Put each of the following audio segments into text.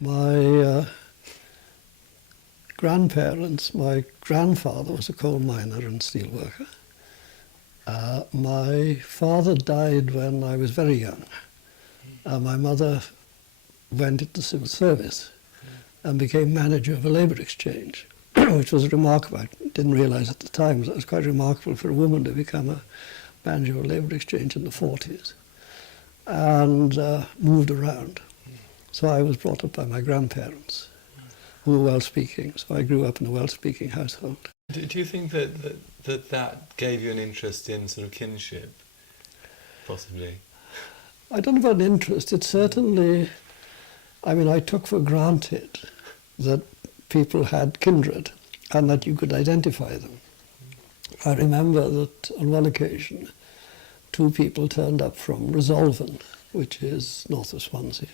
My grandparents, my grandfather was a coal miner and steel worker. My father died when I was very young. My mother went into civil service and became manager of a labour exchange, which was remarkable. I didn't realise at the time that it was quite remarkable for a woman to become a manager of a labour exchange in the 40s, and moved around. So I was brought up by my grandparents, who were well-speaking, so I grew up in a well-speaking household. Do you think that gave you an interest in sort of kinship, possibly? I don't know about an interest. It certainly, I mean, I took for granted that people had kindred and that you could identify them. I remember that on one occasion, 2 people turned up from Resolven, which is north of Swansea.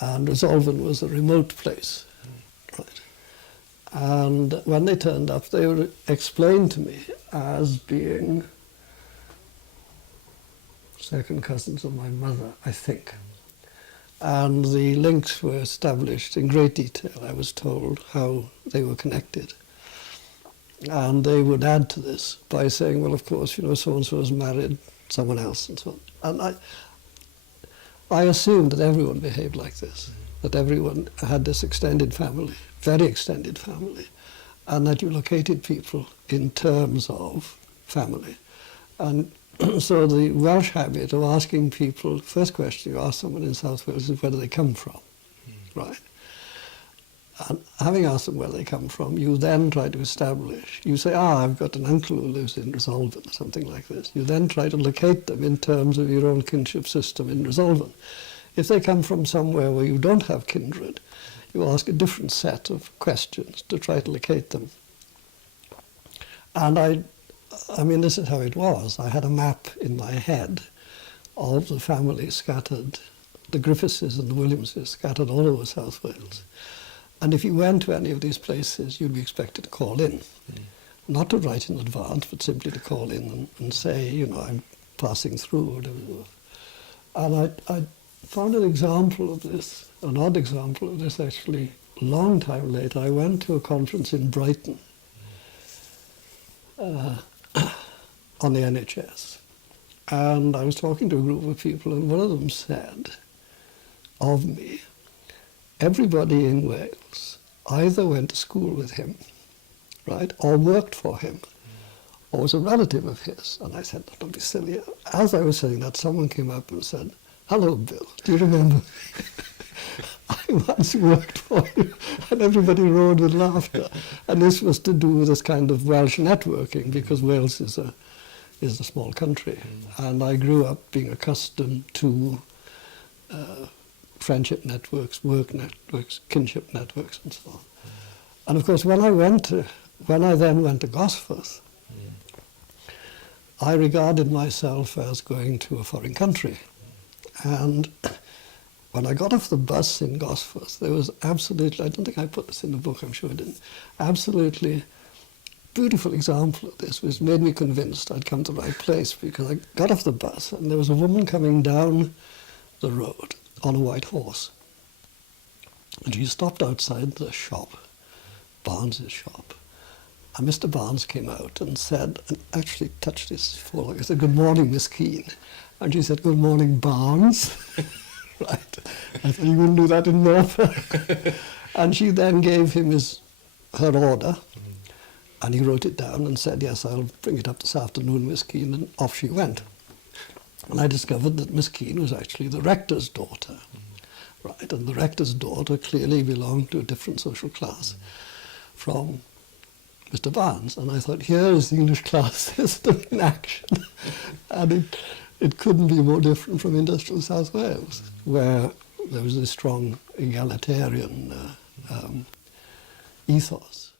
And Resolven was a remote place, right? And when they turned up, they were explained to me as being second cousins of my mother, I think. And the links were established in great detail. I was told how they were connected. And they would add to this by saying, well, of course, you know, so-and-so has married someone else and so on. And I assumed that everyone behaved like this, that everyone had this extended family, very extended family, and that you located people in terms of family. And so the Welsh habit of asking people, first question you ask someone in South Wales is where do they come from, right? And having asked them where they come from, you then try to establish, you say, I've got an uncle who lives in Resolven, or something like this. You then try to locate them in terms of your own kinship system in Resolven. If they come from somewhere where you don't have kindred, you ask a different set of questions to try to locate them. And I mean, this is how it was. I had a map in my head of the families scattered, the Griffithses and the Williamses scattered all over South Wales. And if you went to any of these places, you'd be expected to call in. Not to write in advance, but simply to call in and say, you know, I'm passing through, or whatever. And I found an example of this, an odd example of this actually, a long time later. I went to a conference in Brighton on the NHS. And I was talking to a group of people, and one of them said of me, everybody in Wales either went to school with him, right, or worked for him, or was a relative of his. And I said, don't be silly. As I was saying that, someone came up and said, hello, Bill, do you remember? I once worked for you. And everybody roared with laughter. And this was to do with this kind of Welsh networking, because Wales is a small country. And I grew up being accustomed to friendship networks, work networks, kinship networks, and so on. And of course, when I then went to Gosforth, I regarded myself as going to a foreign country. And when I got off the bus in Gosforth, there was absolutely, I don't think I put this in the book, I'm sure I didn't, absolutely beautiful example of this, which made me convinced I'd come to the right place, because I got off the bus and there was a woman coming down the road on a white horse. And she stopped outside the shop, Barnes's shop. And Mr. Barnes came out and said, and actually touched his foreleg, I said, good morning, Miss Keane. And she said, good morning, Barnes. Right. I thought, you wouldn't do that in Norfolk. And she then gave him her order, and he wrote it down and said, yes, I'll bring it up this afternoon, Miss Keane, and off she went. And I discovered that Miss Keane was actually the rector's daughter, right? And the rector's daughter clearly belonged to a different social class from Mr. Barnes. And I thought, here is the English class system in action. And it couldn't be more different from industrial South Wales, where there was a strong egalitarian ethos.